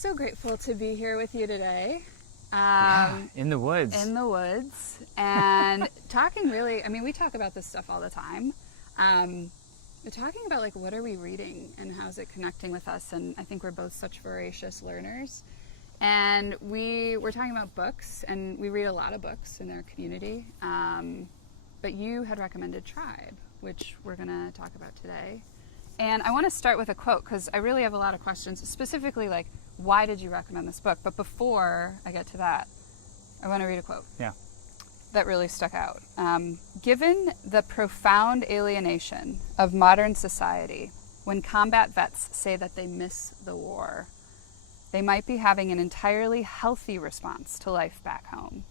so grateful to be here with you today. In the woods. In the woods. And talking really, I mean, we talk about this stuff all the time. We're talking about like, what are we reading and how's it connecting with us? And I think we're both such voracious learners. And we're talking about books, and we read a lot of books in our community. But you had recommended Tribe, which we're going to talk about today. And I want to start with a quote because I really have a lot of questions, specifically like, why did you recommend this book? But before I get to that, I want to read a quote. Yeah. That really stuck out. Given the profound alienation of modern society, when combat vets say that they miss the war, they might be having an entirely healthy response to life back home.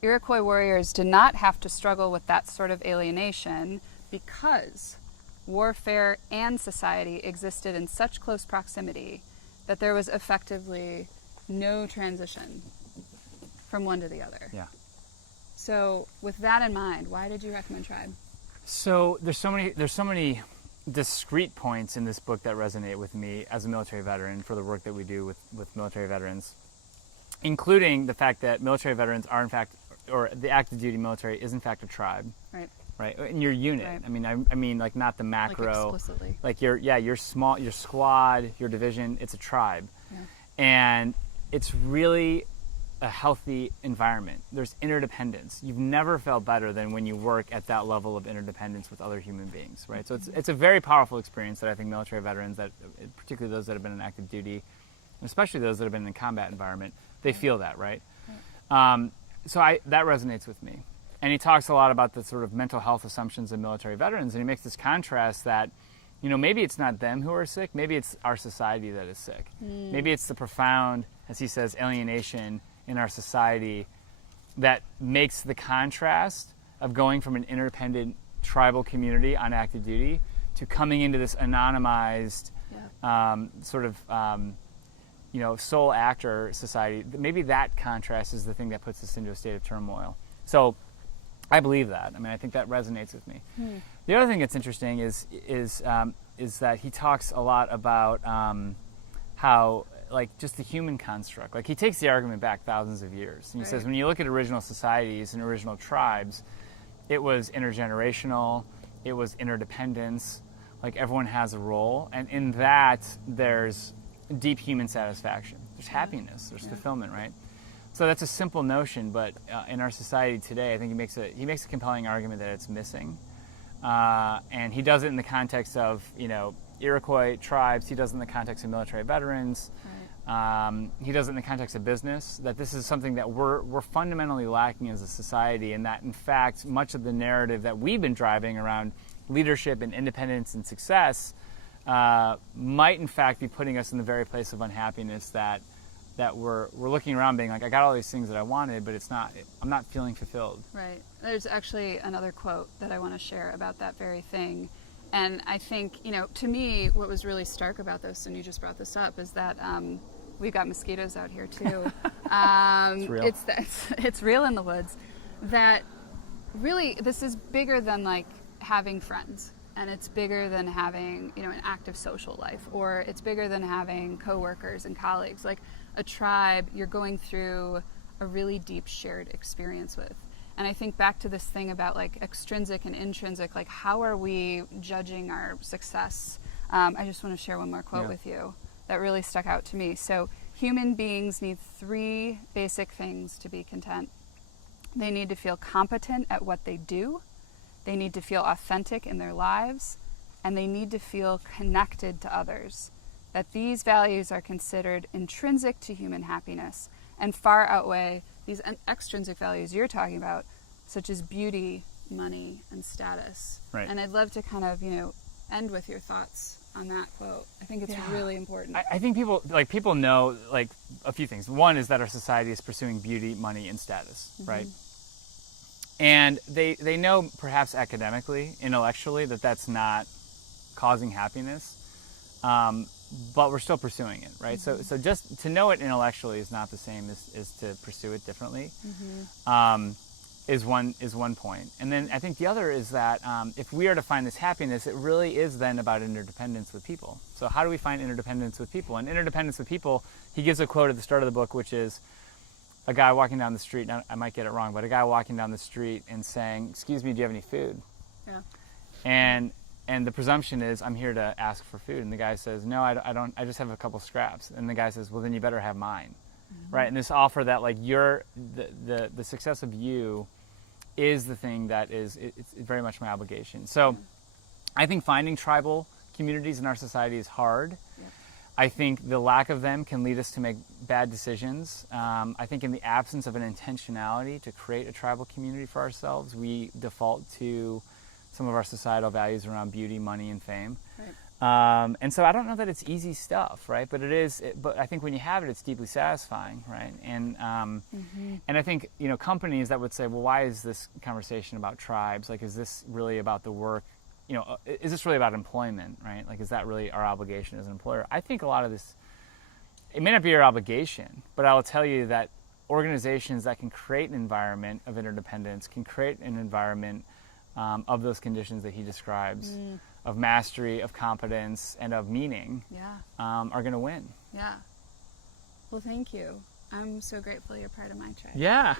Iroquois warriors did not have to struggle with that sort of alienation because warfare and society existed in such close proximity that there was effectively no transition from one to the other. Yeah. So with that in mind, why did you recommend Tribe? So there's so many discrete points in this book that resonate with me as a military veteran for the work that we do with military veterans, including the fact that military veterans are in fact, or the active duty military is in fact a tribe. Right. In your unit. Right. I mean like not the macro. Like explicitly. Like your small, your squad, your division, it's a tribe. Yeah. And it's really a healthy environment. There's interdependence. You've never felt better than when you work at that level of interdependence with other human beings, right? So it's a very powerful experience that I think military veterans, that particularly those that have been in active duty, and especially those that have been in a combat environment, they feel that, right? So that resonates with me. And he talks a lot about the sort of mental health assumptions of military veterans, and he makes this contrast that, you know, maybe it's not them who are sick, maybe it's our society that is sick. Maybe it's the profound, as he says, alienation in our society that makes the contrast of going from an interdependent tribal community on active duty to coming into this anonymized sole actor society. Maybe that contrast is the thing that puts us into a state of turmoil. So I believe that. I mean, I think that resonates with me. The other thing that's interesting is that he talks a lot about how, like, just the human construct. Like, he takes the argument back thousands of years. And he says, when you look at original societies and original tribes, it was intergenerational, it was interdependence, like everyone has a role. And in that, there's deep human satisfaction. There's happiness, there's fulfillment, right? So that's a simple notion, but in our society today, I think he makes a compelling argument that it's missing. And he does it in the context of, you know, Iroquois tribes. He does it in the context of military veterans. Right. He does it in the context of business, that this is something that we're fundamentally lacking as a society, and that, in fact, much of the narrative that we've been driving around leadership and independence and success might, in fact, be putting us in the very place of unhappiness that we're looking around being like, I got all these things that I wanted, but I'm not feeling fulfilled. Right. There's actually another quote that I want to share about that very thing. And I think, you know, to me, what was really stark about this, and you just brought this up, is that we've got mosquitoes out here too. It's real. It's real in the woods. That really, this is bigger than like having friends. And it's bigger than having, you know, an active social life, or it's bigger than having coworkers and colleagues. Like a tribe, you're going through a really deep shared experience with. And I think back to this thing about like extrinsic and intrinsic, like how are we judging our success? I just want to share one more quote with you that really stuck out to me. So human beings need 3 basic things to be content. They need to feel competent at what they do. They need to feel authentic in their lives, and they need to feel connected to others. That these values are considered intrinsic to human happiness and far outweigh these extrinsic values you're talking about, such as beauty, money, and status. Right. And I'd love to kind of, you know, end with your thoughts on that quote. I think it's really important. I think people know like a few things. One is that our society is pursuing beauty, money, and status, right? And they know perhaps academically, intellectually, that that's not causing happiness, but we're still pursuing it, right? So just to know it intellectually is not the same as to pursue it differently. is one point. And then I think the other is that if we are to find this happiness, it really is then about interdependence with people. So how do we find interdependence with people? And interdependence with people, he gives a quote at the start of the book, which is a guy walking down the street, and I might get it wrong, but a guy walking down the street and saying, "Excuse me, do you have any food?" Yeah. And the presumption is, I'm here to ask for food. And the guy says, "No, I don't. I just have a couple scraps." And the guy says, "Well, then you better have mine." Right? And this offer that like the success of you is the thing that is it's very much my obligation. So I think finding tribal communities in our society is hard. Yep. I think the lack of them can lead us to make bad decisions. I think in the absence of an intentionality to create a tribal community for ourselves, we default to some of our societal values around beauty, money, and fame. Right. And so I don't know that it's easy stuff, right? But but I think when you have it, it's deeply satisfying, right? And and I think, you know, companies that would say, well, why is this conversation about tribes? Like, is this really about the work? You know, is this really about employment, right? Like, is that really our obligation as an employer? I think a lot of this, it may not be your obligation, but I will tell you that organizations that can create an environment of interdependence, can create an environment of those conditions that he describes, of mastery, of competence, and of meaning, are going to win. Yeah. Well, thank you. I'm so grateful you're part of my tribe. Yeah.